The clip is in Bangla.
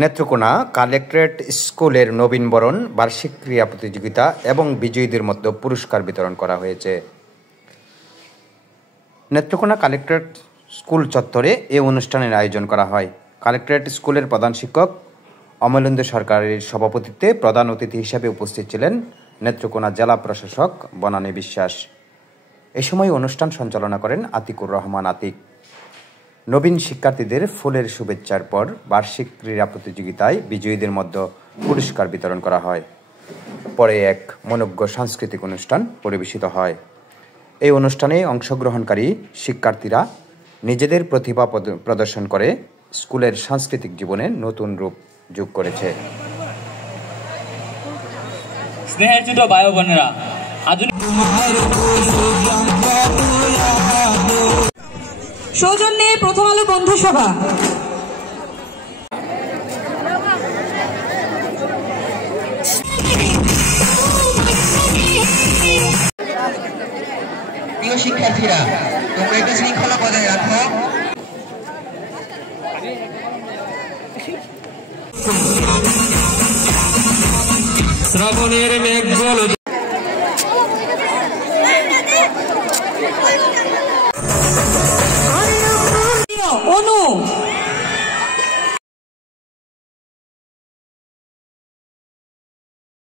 নেত্রকোনা কালেক্টরেট স্কুলের নবীনবরণ, বার্ষিক ক্রীড়া প্রতিযোগিতা এবং বিজয়ীদের মধ্যে পুরস্কার বিতরণ করা হয়েছে। নেত্রকোনা কালেক্টরেট স্কুল চত্বরে এ অনুষ্ঠানের আয়োজন করা হয়। কালেক্টরেট স্কুলের প্রধান শিক্ষক অমলেন্দু সরকারের সভাপতিত্বে প্রধান অতিথি হিসেবে উপস্থিত ছিলেন নেত্রকোনা জেলা প্রশাসক বনানী বিশ্বাস। এ সময় অনুষ্ঠান সঞ্চালনা করেন আতিকুর রহমান আতিক। নবীন শিক্ষার্থীদের ফুলের শুভেচ্ছার পর বার্ষিক ক্রীড়া প্রতিযোগিতায় বিজয়ীদের মধ্যে পুরস্কার বিতরণ করা হয়। পরে এক মনোজ্ঞ সাংস্কৃতিক অনুষ্ঠান পরিবেশিত হয়। এই অনুষ্ঠানে অংশগ্রহণকারী শিক্ষার্থীরা নিজেদের প্রতিভা প্রদর্শন করে স্কুলের সাংস্কৃতিক জীবনে নতুন রূপ যোগ করেছে। স্নেহের ছোট ভাই বোনেরা, সৌজন্যে প্রথম আলো বন্ধু সভা। প্রিয় শিক্ষার্থীরা, তোমরা একটু শৃঙ্খলা বজায় রাখো। শ্রাবণের মেঘ